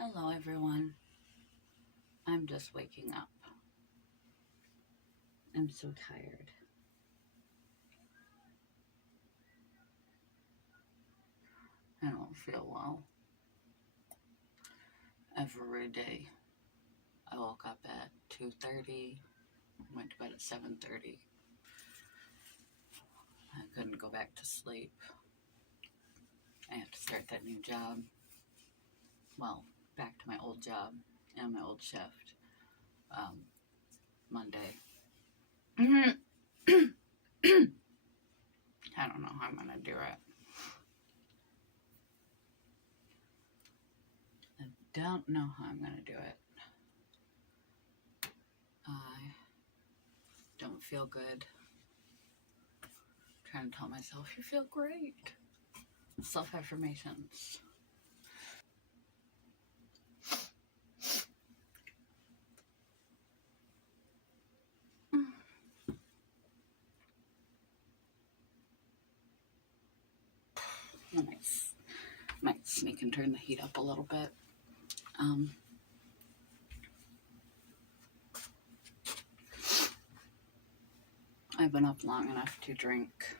Hello everyone. I'm just waking up. I'm so tired. I don't feel well. Every day I woke up at 2:30, went to bed at 7:30. I couldn't go back to sleep. I have to start that new job. Well, back to my old job and my old shift Monday. I don't know how I'm gonna do it. I don't know how I'm gonna do it. I don't feel good. I'm trying to tell myself, you feel great. Self-affirmations. I might sneak and turn the heat up a little bit. I've been up long enough to drink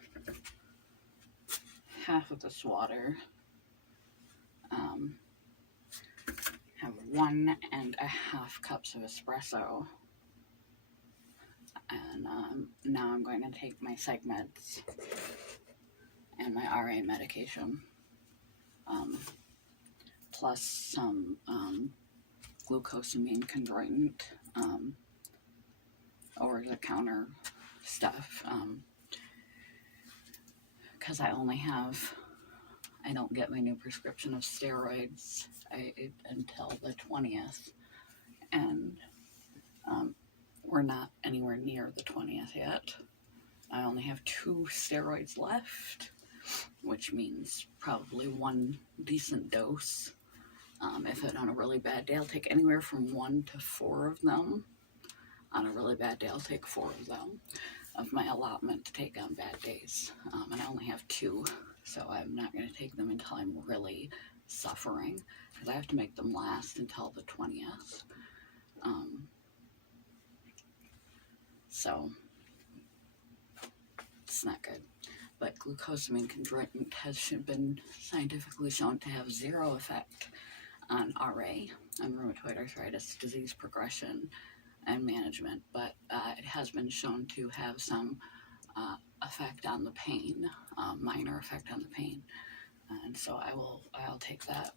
half of this water, have 1.5 cups of espresso, and now I'm going to take my psych meds and my RA medication, plus some glucosamine chondroitin, over-the-counter stuff, because I don't get my new prescription of steroids until the 20th, and we're not anywhere near the 20th yet. I only have 2 steroids left, which means probably 1 decent dose. If I'm on a really bad day, I'll take anywhere from 1 to 4 of them. On a really bad day, I'll take 4 of them, of my allotment to take on bad days. And I only have 2, so I'm not going to take them until I'm really suffering, because I have to make them last until the 20th. So it's not good. But glucosamine chondroitin has been scientifically shown to have 0 effect on RA, on rheumatoid arthritis disease progression and management, but it has been shown to have some effect on the pain, minor effect on the pain, and so I'll take that.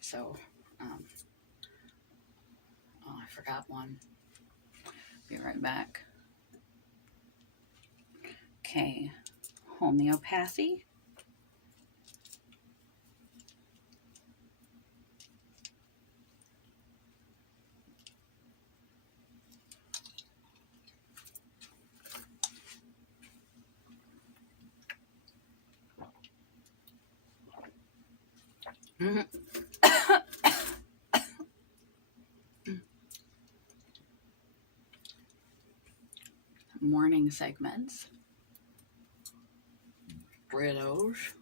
So oh, I forgot one. Be right back. Okay, homeopathy. Morning segments. 3 of those.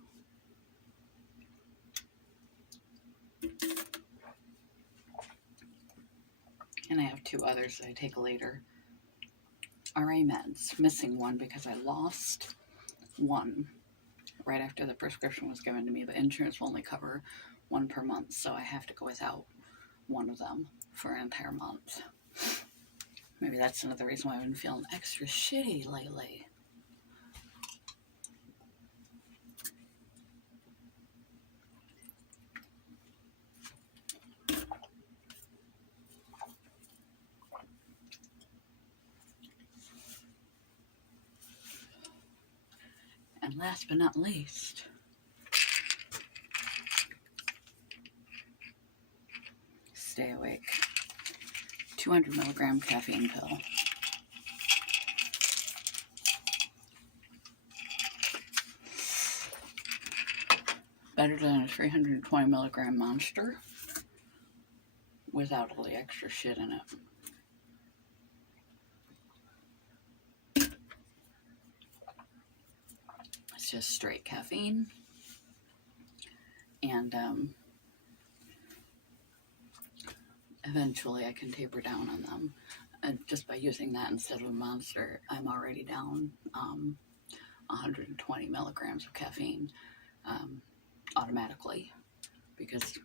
And I have 2 others that I take later. RA meds, missing 1 because I lost 1 right after the prescription was given to me. The insurance will only cover 1 per month, so I have to go without 1 of them for an entire month. Maybe that's another reason why I've been feeling extra shitty lately. And last but not least, stay awake. 200 milligram caffeine pill. Better than a 320 milligram monster without all the extra shit in it. It's just straight caffeine. And eventually I can taper down on them. And just by using that instead of a Monster, I'm already down 120 milligrams of caffeine automatically, because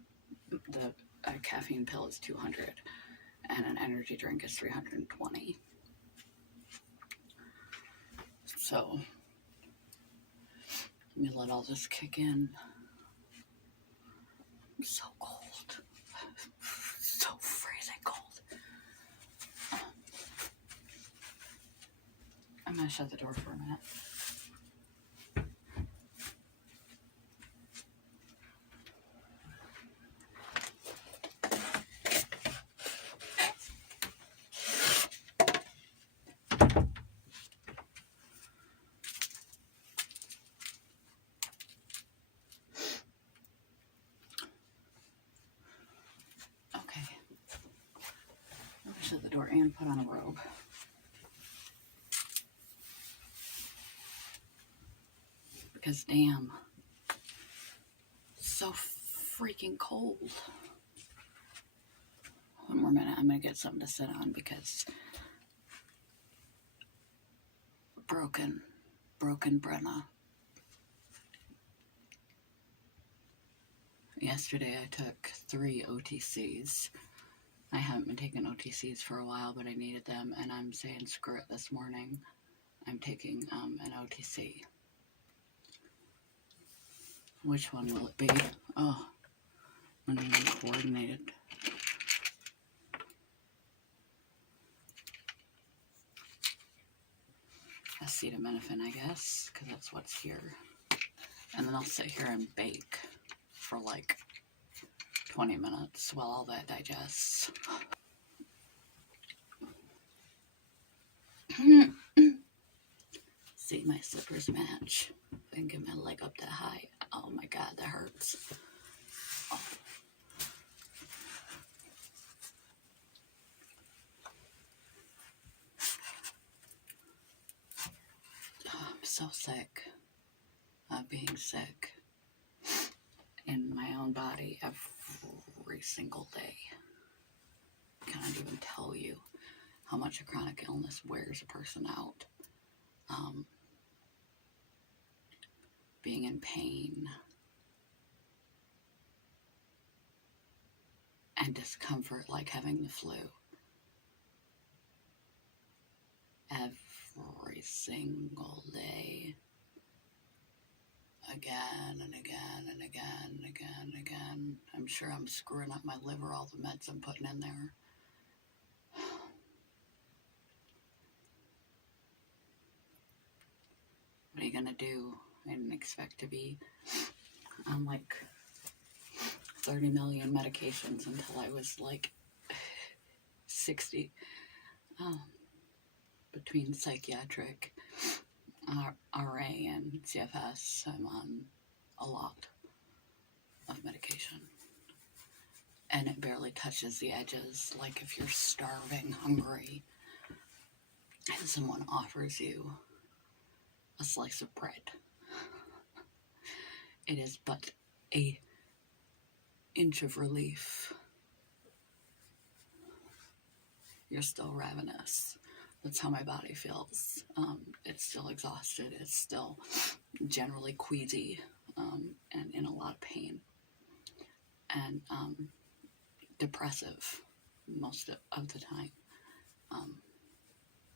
the caffeine pill is 200 and an energy drink is 320. So let me let all this kick in. I'm so cold. So freezing cold. I'm gonna shut the door for a minute. Okay. I'm gonna shut the door and put on a robe. Because damn, so freaking cold. One more minute, I'm gonna get something to sit on because broken Brenna. Yesterday I took 3 OTCs. I haven't been taking OTCs for a while, but I needed them, and I'm saying screw it this morning. I'm taking an OTC. Which one will it be? Oh, I'm not even coordinated. Acetaminophen, I guess, because that's what's here. And then I'll sit here and bake for like 20 minutes while all that digests. See, my slippers match. I can get my leg up that high. Oh my god, that hurts. Oh. Oh, I'm so sick of being sick in my own body every single day. I can't even tell you how much a chronic illness wears a person out. Being in pain and discomfort like having the flu. Every single day. Again and again and again and again and again. I'm sure I'm screwing up my liver, all the meds I'm putting in there. What are you gonna do? I didn't expect to be on like 30 million medications until I was like 60. Between psychiatric, RA, and CFS, I'm on a lot of medication. And it barely touches the edges. Like if you're starving, hungry, and someone offers you a slice of bread, it is but an inch of relief. You're still ravenous. That's how my body feels. It's still exhausted. It's still generally queasy and in a lot of pain. And depressive most of the time,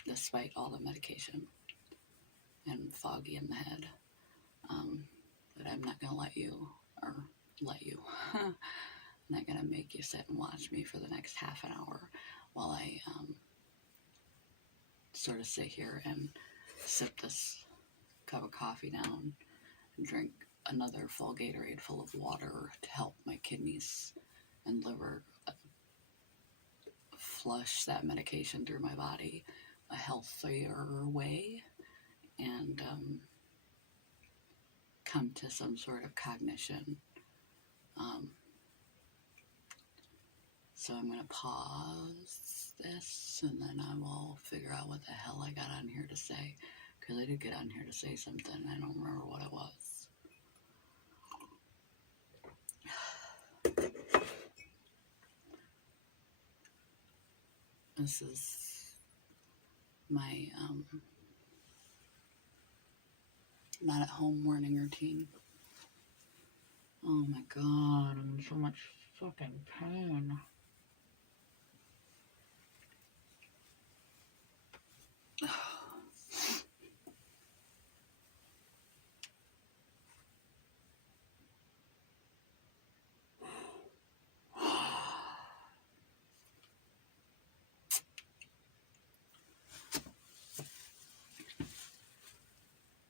despite all the medication, and foggy in the head. But I'm not going to let you. I'm not going to make you sit and watch me for the next half an hour while I sort of sit here and sip this cup of coffee down and drink another full Gatorade full of water to help my kidneys and liver flush that medication through my body a healthier way and come to some sort of cognition. So I'm going to pause this and then I will figure out what the hell I got on here to say, because I did get on here to say something. I don't remember what it was. This is my not at home morning routine. Oh my god, I'm in so much fucking pain.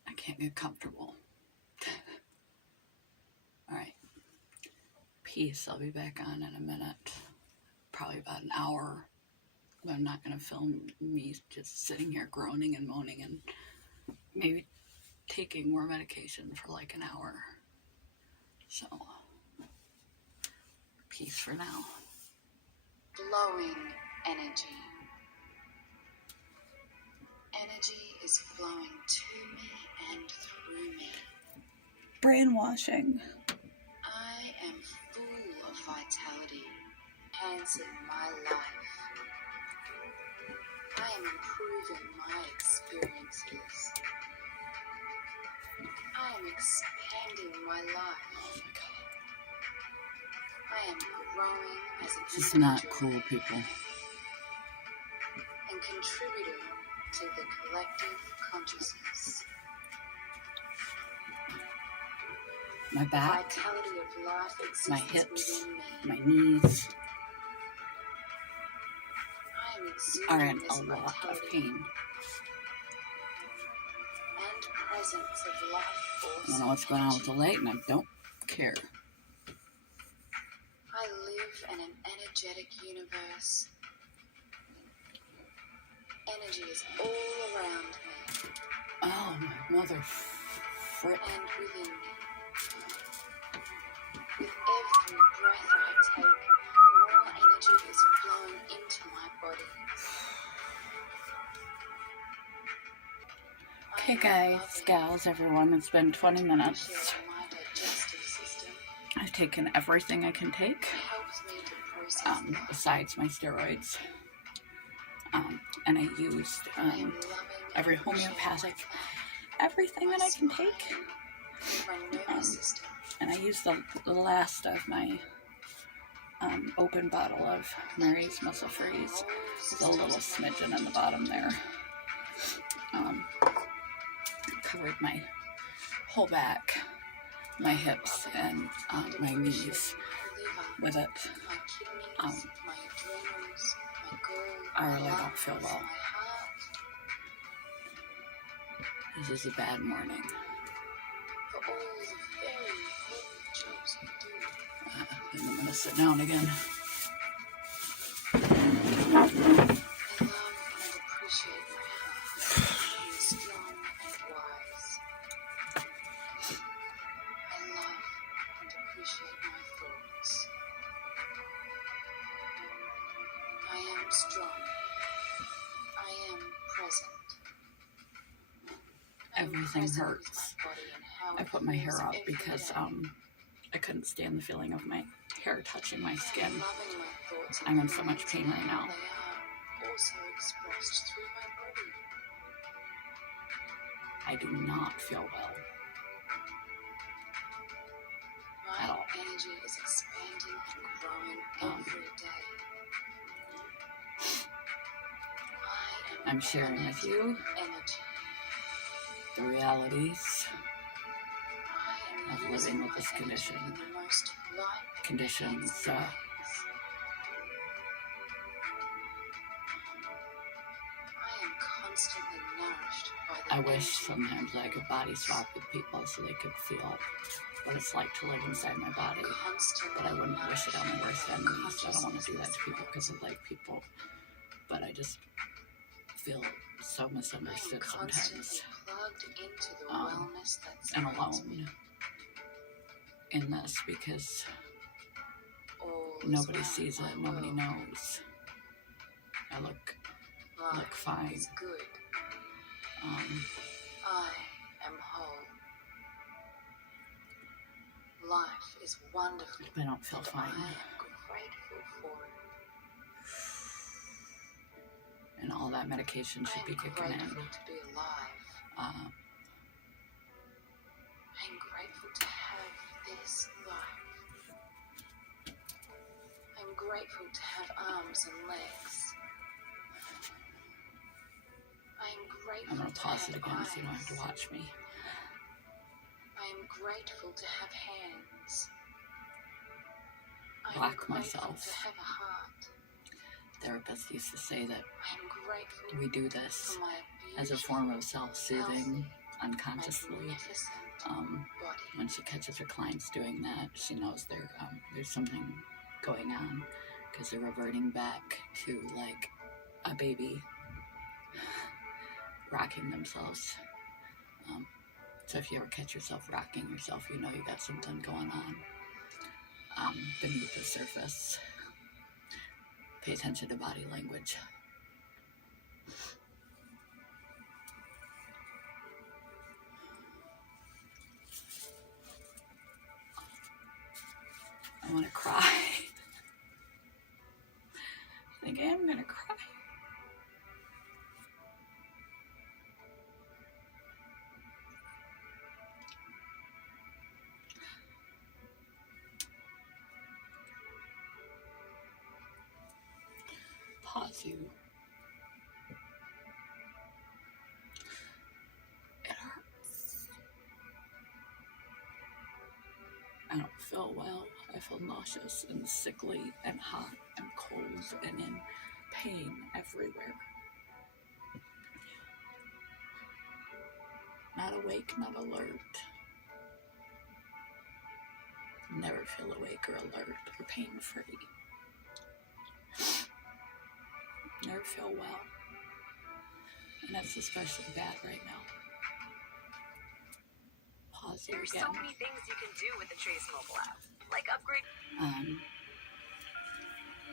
I can't get comfortable. Alright. Peace. I'll be back on in a minute. Probably about an hour. But I'm not going to film me just sitting here groaning and moaning and maybe taking more medication for like an hour. So, peace for now. Flowing energy. Energy is flowing to me and through me. Brainwashing. I am full of vitality, enhancing my life. I am improving my experiences. I am expanding my life. Oh my god. I am growing as an This is individual not cool, people. and contributing to the collective consciousness. My The back, vitality of life exists my hips, within me. my knees I am are exuding in this a lot of vitality pain. and presence of life I force. don't know what's going on with the light, and I don't care. I live in an energetic universe. Energy is all around me Oh, my mother frick. and within me. With every breath I take, more energy is flowing into my body. Okay, guys, gals, everyone, it's been 20 minutes. Appreciating my digestive system I've taken everything I can take, helps me to process life. besides my steroids. And I used I am loving every and appreciating homeopathic, my everything that I can take. my nervous system. And I used the last of my open bottle of Mary's Muscle Freeze. There's a little smidgen in the bottom there. Covered my whole back, my hips, and my knees with it. My kidneys, my adrenals, my gall, I my really don't lungs, feel well. my heart. This is a bad morning. For all the very important jobs you do. And I'm going to sit down again. I love and appreciate my heart, being strong and wise. I love and appreciate my thoughts. I am strong. I am present. I am Everything present with hurts. my body and how I it put my hair feels up every because day. I couldn't stand the feeling of my hair touching my I am skin. loving my thoughts and I'm in so much feelings pain and right how now. they are also expressed through my body. I do not feel well at My all. energy is expanding and growing every day. I am I'm sharing with you energy. the realities I am of using living with my this energy condition. in the most life Conditions, enhancing ways. I am constantly nourished by the I wish energy sometimes of I could body swap with people so they could feel what it's like to live inside my body. constantly But I wouldn't wish it on my worst nourished by enemy, so I don't want to do that to consciousness. people because I like people. But I just feel so I am misunderstood constantly sometimes, plugged into the um, wellness that and surrounds me. alone in this because All is nobody well sees in it, my nobody world. knows. I look Life fine. is good. Um, I am whole. Life is wonderful. I don't feel and fine. I am grateful for it. all that medication should be kicking in. I'm grateful to be alive. I'm grateful to have this life. I'm grateful to have arms and legs. I'm grateful I'm going to pause it have again eyes. so you don't have to watch me. I'm grateful to have hands. I'm Block grateful myself. to have a heart. Therapists used to say that I'm grateful we do this for my as a beautiful, form of self-soothing unconsciously. magnificent body. When she catches her clients doing that, she knows there's something going on because they're reverting back to like a baby rocking themselves. So if you ever catch yourself rocking yourself, you know you got something going on beneath the surface. Pay attention to body language. I want to cry. I think I am going to cry. Pause you. It hurts. I don't feel well. I feel nauseous and sickly and hot and cold and in pain everywhere. Not awake, not alert. Never feel awake or alert or pain-free. Never feel well. And that's especially bad right now. Pause you There's again. so many things you can do with the Trace mobile app, like upgrade.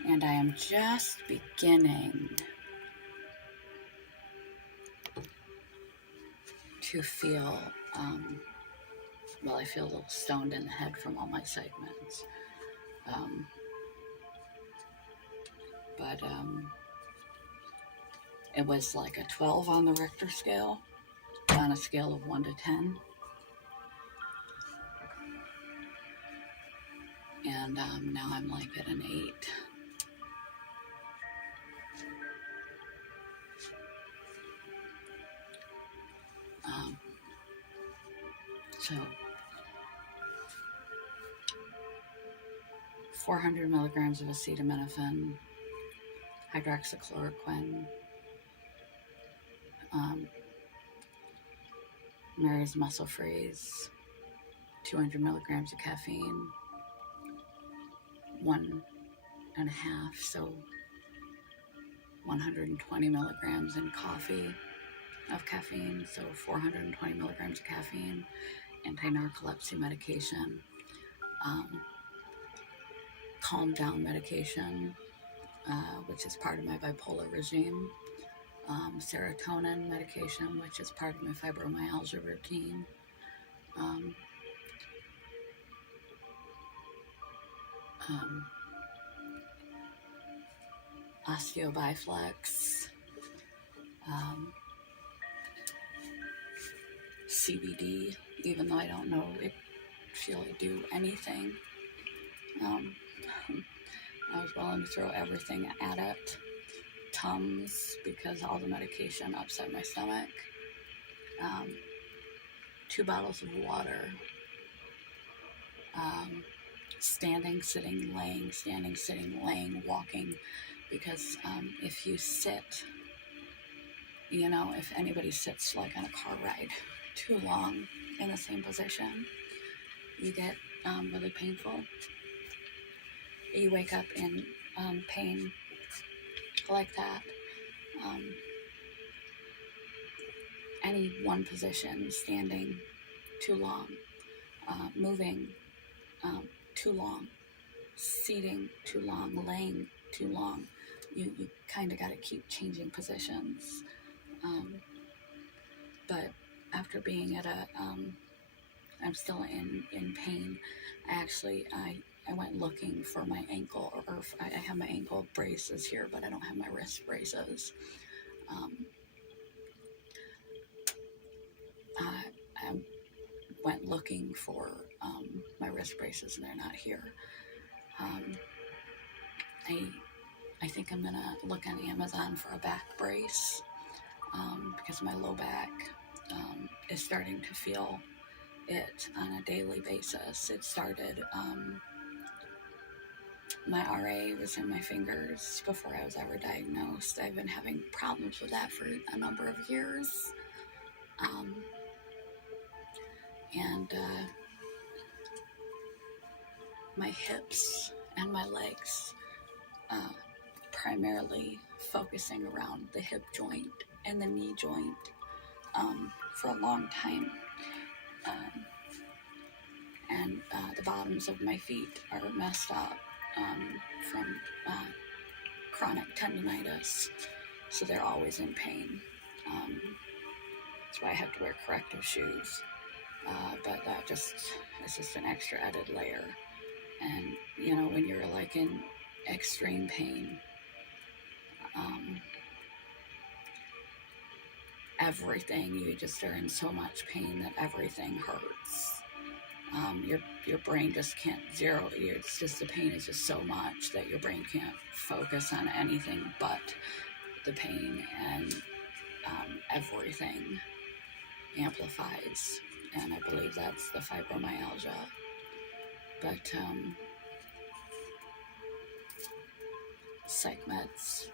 And I am just beginning to feel, I feel a little stoned in the head from all my segments. But it was like a 12 on the Richter scale, on a scale of 1 to 10. And now I'm like at an 8. So 400 milligrams of acetaminophen, hydroxychloroquine, Mary's muscle freeze, 200 milligrams of caffeine, 1.5, so 120 milligrams in coffee of caffeine, so 420 milligrams of caffeine, anti-narcolepsy medication, calm down medication, which is part of my bipolar regime, serotonin medication, which is part of my fibromyalgia routine, osteobiflex, CBD, even though I don't know it really do anything. I was willing to throw everything at it. Tums, because all the medication upset my stomach. 2 bottles of water. Standing, sitting, laying, standing, sitting, laying, walking. Because if you sit, if anybody sits like on a car ride too long in the same position, you get really painful. You wake up in pain like that. Any one position, standing too long, moving too long, seating too long, laying too long, you kind of got to keep changing positions. But after being at I'm still in pain. I went looking for my ankle, or I have my ankle braces here, but I don't have my wrist braces. I went looking for my wrist braces, and they're not here. I think I'm gonna look on Amazon for a back brace because my low back is starting to feel it on a daily basis. It started, my RA was in my fingers before I was ever diagnosed. I've been having problems with that for a number of years. And my hips and my legs, primarily focusing around the hip joint and the knee joint for a long time. And the bottoms of my feet are messed up from chronic tendonitis, so they're always in pain. That's why I have to wear corrective shoes. But it's just an extra added layer. And, you know, when you're like in extreme pain, everything, you just are in so much pain that everything hurts. Your brain just can't zero. It's just the pain is just so much that your brain can't focus on anything but the pain, and everything amplifies. And I believe that's the fibromyalgia. But psych meds,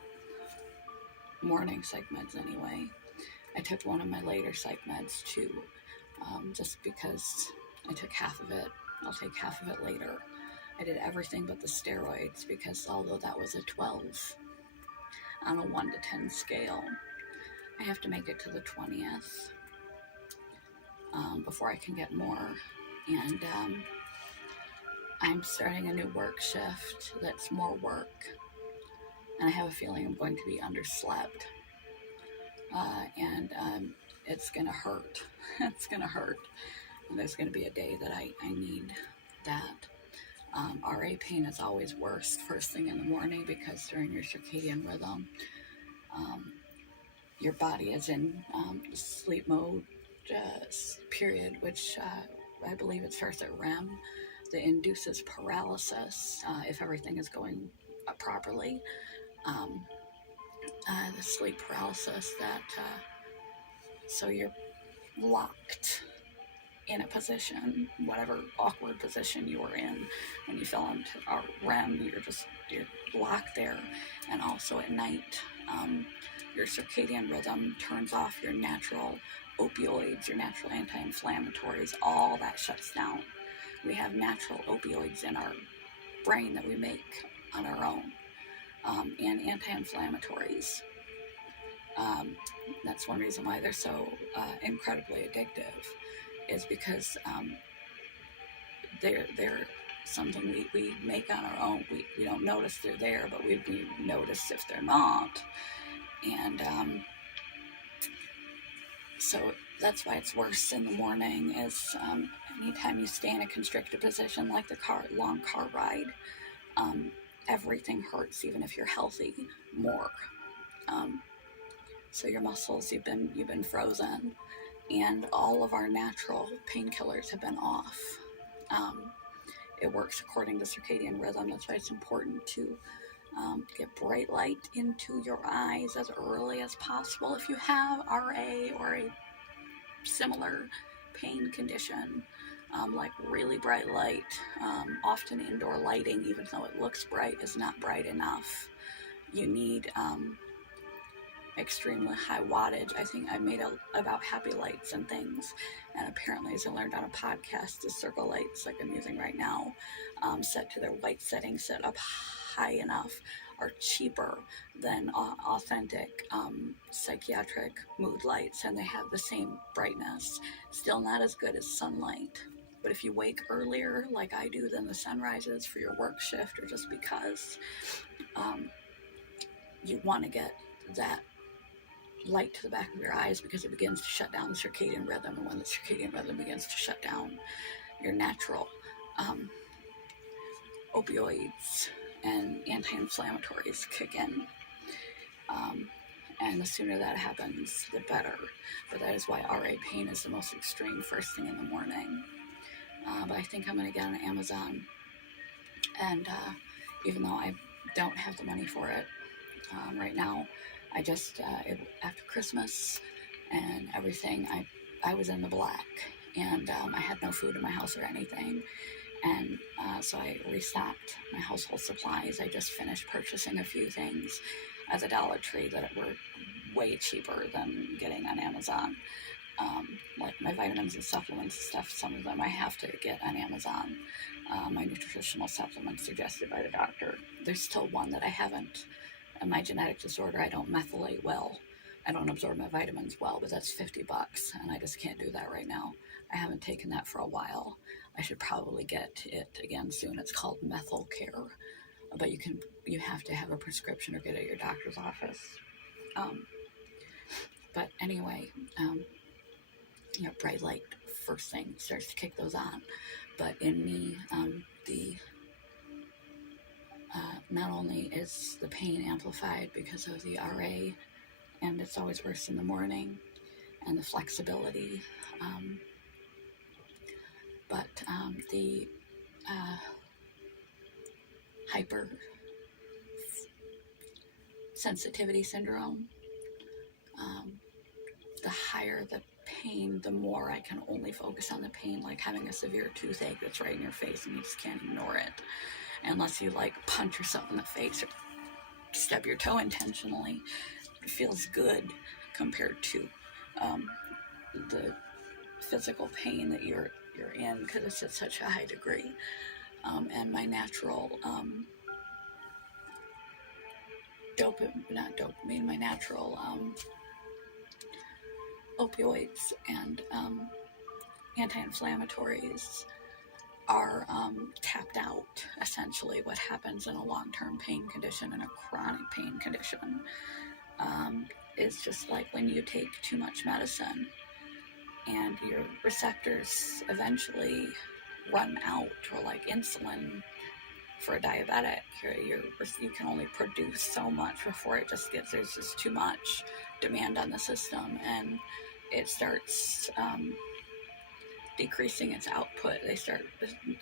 morning psych meds anyway. I took one of my later psych meds too, just because I took half of it. I'll take half of it later. I did everything but the steroids because although that was a 12 on a 1 to 10 scale, I have to make it to the 20th before I can get more. And I'm starting a new work shift that's more work. And I have a feeling I'm going to be underslept. And it's going to hurt. It's going to hurt. And there's going to be a day that I need that. RA pain is always worse first thing in the morning because during your circadian rhythm, your body is in sleep mode period, which I believe it starts at REM, that induces paralysis if everything is going properly. The sleep paralysis that, so you're locked in a position, whatever awkward position you were in when you fell into REM, you're locked there. And also at night, your circadian rhythm turns off your natural opioids, your natural anti-inflammatories, all that shuts down. We have natural opioids in our brain that we make on our own, and anti-inflammatories. That's one reason why they're so incredibly addictive, is because they're something we make on our own. We don't notice they're there, but we notice if they're not. And so that's why it's worse in the morning, is anytime you stay in a constricted position, like the long car ride, everything hurts, even if you're healthy, more. So your muscles, you've been frozen, and all of our natural painkillers have been off. It works according to circadian rhythm. That's why it's important to get bright light into your eyes as early as possible. If you have RA or a similar pain condition, like really bright light, often indoor lighting, even though it looks bright, is not bright enough. You need extremely high wattage. I think I made about happy lights and things, and apparently, as I learned on a podcast, the circle lights like I'm using right now, set to their white setting, set up high enough, are cheaper than authentic psychiatric mood lights, and they have the same brightness. Still not as good as sunlight, but if you wake earlier like I do than the sun rises for your work shift, or just because you want to get that light to the back of your eyes, because it begins to shut down the circadian rhythm, and when the circadian rhythm begins to shut down, your natural opioids and anti-inflammatories kick in, And the sooner that happens, the better. But that is why RA pain is the most extreme first thing in the morning. But I think I'm going to get on Amazon. And even though I don't have the money for it right now, I just, after Christmas and everything, I was in the black. And I had no food in my house or anything. And so I restocked my household supplies. I just finished purchasing a few things at the Dollar Tree that were way cheaper than getting on Amazon. Like my vitamins and supplements and stuff, some of them I have to get on Amazon. My nutritional supplements suggested by the doctor. There's still one that I haven't. My genetic disorder, I don't methylate well. I don't absorb my vitamins well, but that's $50, and I just can't do that right now. I haven't taken that for a while. I should probably get it again soon. It's called Methyl Care, but you have to have a prescription or get it at your doctor's office. But anyway, bright light first thing starts to kick those on. But in me, not only is the pain amplified because of the RA, and it's always worse in the morning, and the flexibility, but the hyper sensitivity syndrome, the higher the pain, the more I can only focus on the pain, like having a severe toothache that's right in your face and you just can't ignore it, unless you like punch yourself in the face or stub your toe intentionally. It feels good compared to the physical pain that you're in, because it's at such a high degree. And my natural my natural opioids and anti-inflammatories are tapped out. Essentially, what happens in a long-term pain condition and a chronic pain condition is just like when you take too much medicine and your receptors eventually run out, or like insulin for a diabetic, you can only produce so much before there's just too much demand on the system, and it starts decreasing its output. They start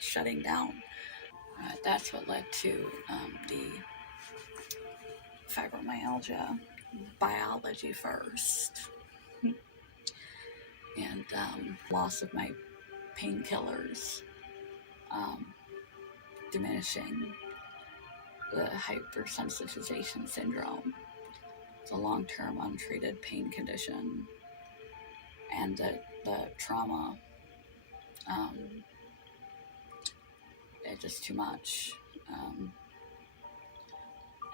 shutting down. That's what led to the fibromyalgia biology first, and loss of my painkillers, diminishing the hypersensitization syndrome. It's a long-term untreated pain condition, and the trauma, it's just too much.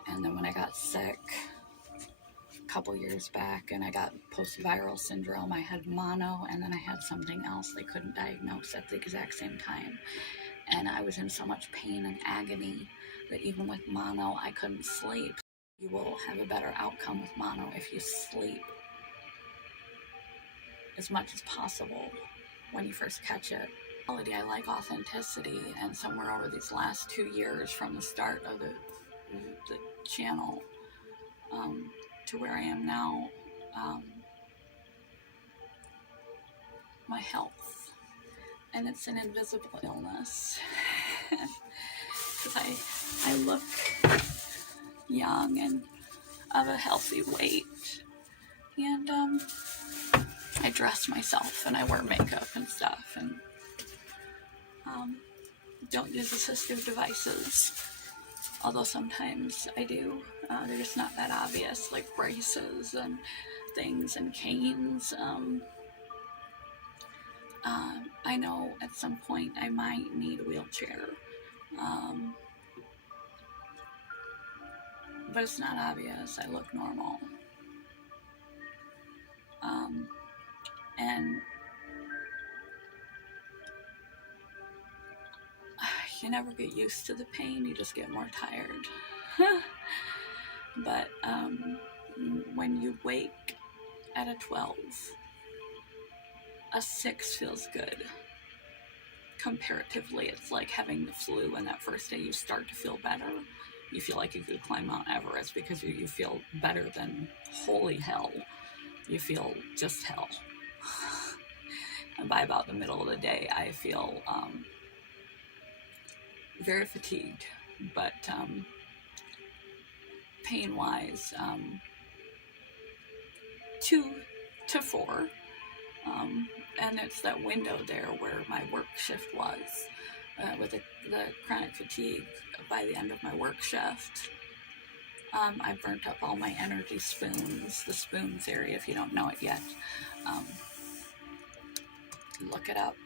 And then when I got sick a couple years back and I got post-viral syndrome, I had mono and then I had something else they couldn't diagnose at the exact same time. And I was in so much pain and agony that even with mono, I couldn't sleep. You will have a better outcome with mono if you sleep as much as possible when you first catch it. I like authenticity, and somewhere over these last 2 years from the start of the channel to where I am now, my health, and it's an invisible illness, because I look young and of a healthy weight, and I dress myself and I wear makeup and stuff, and don't use assistive devices, although sometimes I do. They're just not that obvious, like braces and things and canes. I know at some point I might need a wheelchair, but it's not obvious. I look normal. And you never get used to the pain, you just get more tired. But when you wake at a 12, a 6 feels good. Comparatively, it's like having the flu, and that first day you start to feel better. you feel like you could climb Mount Everest because you feel better than holy hell. You feel just hell. And by about the middle of the day, I feel very fatigued, but pain-wise, 2 to 4. And it's that window there where my work shift was. With the chronic fatigue, by the end of my work shift, I burnt up all my energy spoons. The spoon theory, if you don't know it yet, look it up.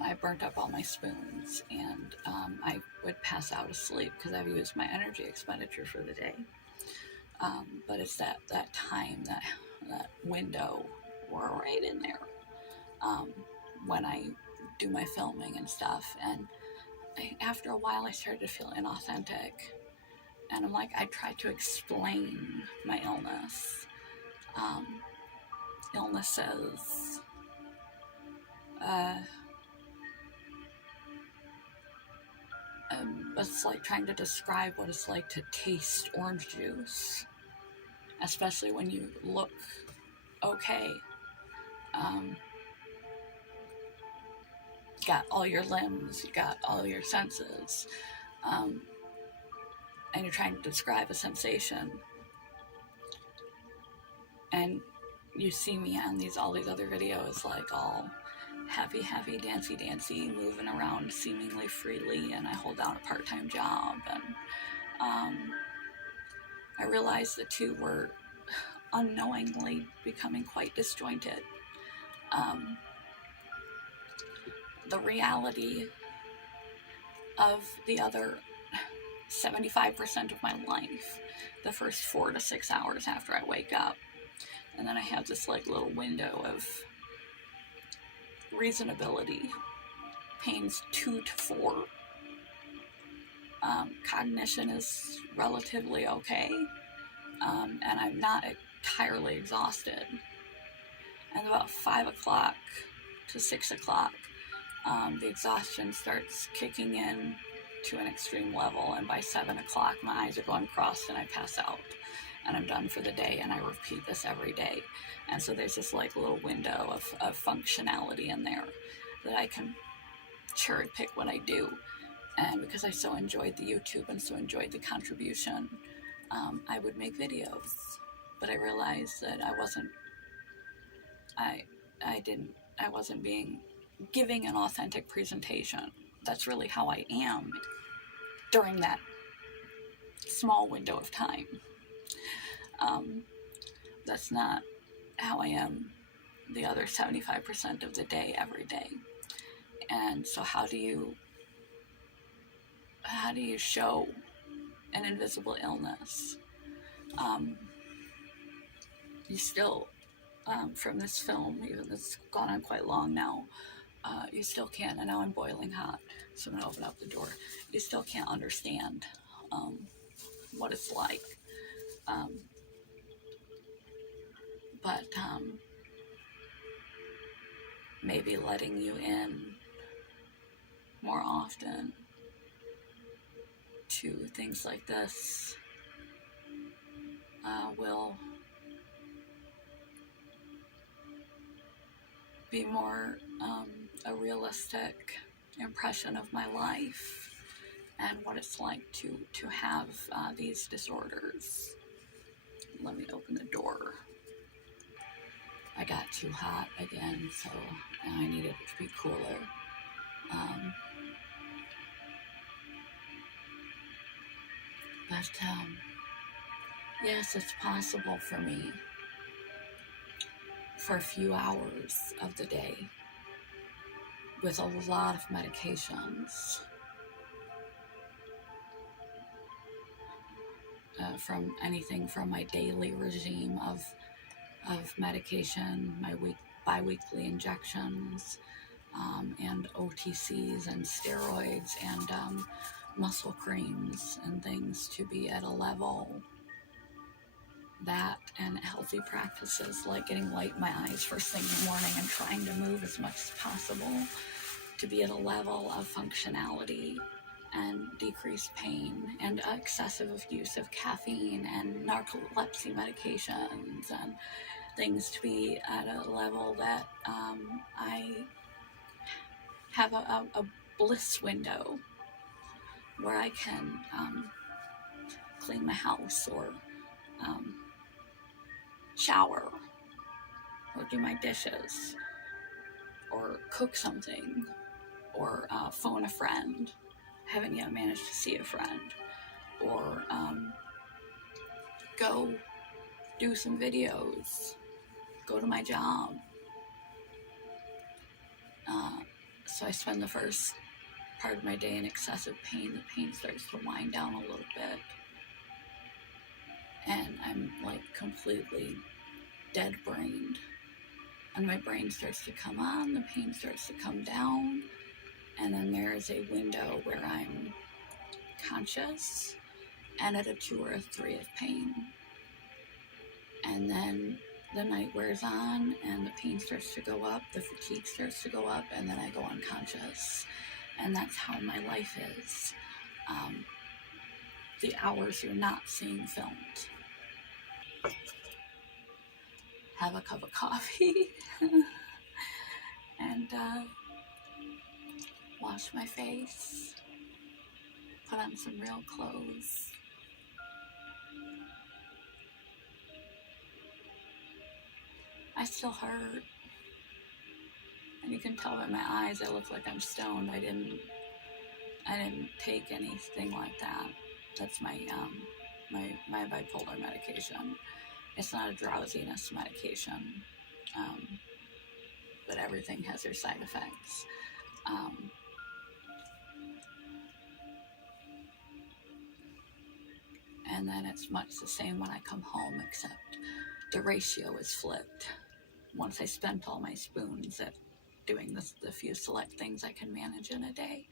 I burnt up all my spoons, and I would pass out asleep because I've used my energy expenditure for the day. But it's that time, that window, we're right in there, when I do my filming and stuff. And after a while, I started to feel inauthentic. And I'm like, I tried to explain my illness. Illnesses. It's like trying to describe what it's like to taste orange juice, especially when you look okay. Got all your limbs, you got all your senses, and you're trying to describe a sensation, and you see me on all these other videos, like all happy, dancy, moving around seemingly freely, and I hold down a part-time job, and I realized the two were unknowingly becoming quite disjointed. The reality of the other 75% of my life, the first 4 to 6 hours after I wake up, and then I have this like little window of reasonability, pains 2 to 4. Cognition is relatively okay, and I'm not entirely exhausted. And about 5 o'clock to 6 o'clock, the exhaustion starts kicking in to an extreme level, and by 7 o'clock my eyes are going crossed and I pass out and I'm done for the day, and I repeat this every day. And so there's this like little window of functionality in there that I can cherry pick what I do. And because I so enjoyed the YouTube and so enjoyed the contribution, I would make videos. But I realized that I wasn't giving an authentic presentation. That's really how I am during that small window of time. That's not how I am the other 75% of the day, every day. And so how do you show an invisible illness? You still, from this film, even though it's gone on quite long now, you still can't, and now I'm boiling hot, so I'm gonna open up the door. You still can't understand what it's like. But maybe letting you in more often to things like this will be more a realistic impression of my life and what it's like to have these disorders. Let me open the door. I got too hot again, so I needed it to be cooler. But yes, it's possible for me for a few hours of the day with a lot of medications, from anything from my daily regime of medication, my bi-weekly injections, and OTCs and steroids and muscle creams and things, to be at a level that, and healthy practices like getting light in my eyes first thing in the morning and trying to move as much as possible, to be at a level of functionality and decreased pain, and excessive use of caffeine and narcolepsy medications and things to be at a level that I have a bliss window where I can clean my house, or shower, or do my dishes, or cook something, or phone a friend. I haven't yet managed to see a friend. Or go do some videos, go to my job. So I spend the first part of my day in excessive pain. The pain starts to wind down a little bit, and I'm like completely dead-brained. And my brain starts to come on, the pain starts to come down, and then there is a window where I'm conscious and at a 2 or a 3 of pain. And then the night wears on and the pain starts to go up, the fatigue starts to go up, and then I go unconscious. And that's how my life is. The hours you're not seeing filmed. Have a cup of coffee and wash my face, put on some real clothes. I still hurt, and you can tell by my eyes I look like I'm stoned. I didn't take anything like that. That's my bipolar medication. It's not a drowsiness medication, but everything has their side effects. And then it's much the same when I come home, except the ratio is flipped. Once I spent all my spoons at doing the few select things I can manage in a day,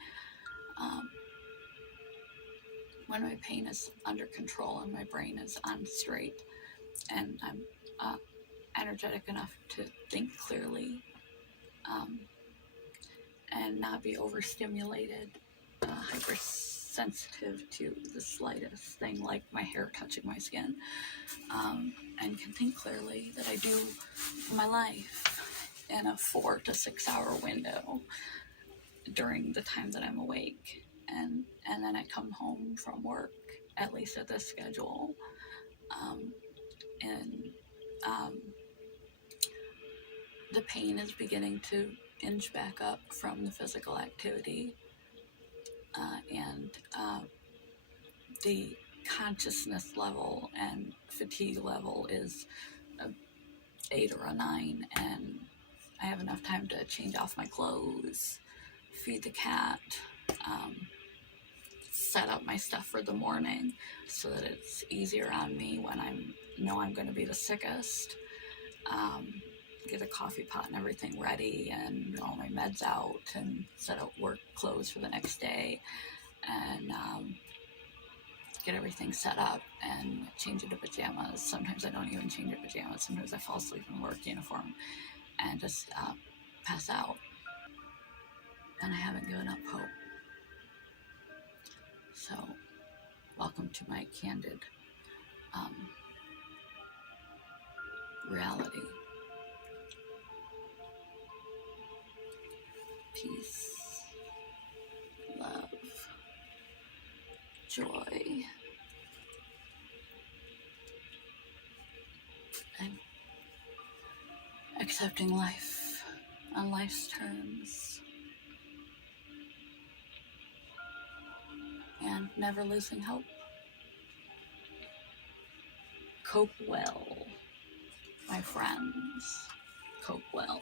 when my pain is under control and my brain is on straight, and I'm energetic enough to think clearly, and not be overstimulated, hypersensitive to the slightest thing like my hair touching my skin, and can think clearly, that I do my life in a 4 to 6 hour window during the time that I'm awake. And then I come home from work, at least at this schedule, and the pain is beginning to inch back up from the physical activity, and the consciousness level and fatigue level is a 8 or a 9, and I have enough time to change off my clothes, feed the cat, set up my stuff for the morning so that it's easier on me when I'm going to be the sickest. Get a coffee pot and everything ready, and all my meds out, and set up work clothes for the next day, and get everything set up and change into pajamas. Sometimes I don't even change into pajamas. Sometimes I fall asleep in work uniform and just pass out. And I haven't given up hope. So, welcome to my candid reality. Peace, love, joy, and accepting life on life's terms, and never losing hope. Cope well, my friends. Cope well.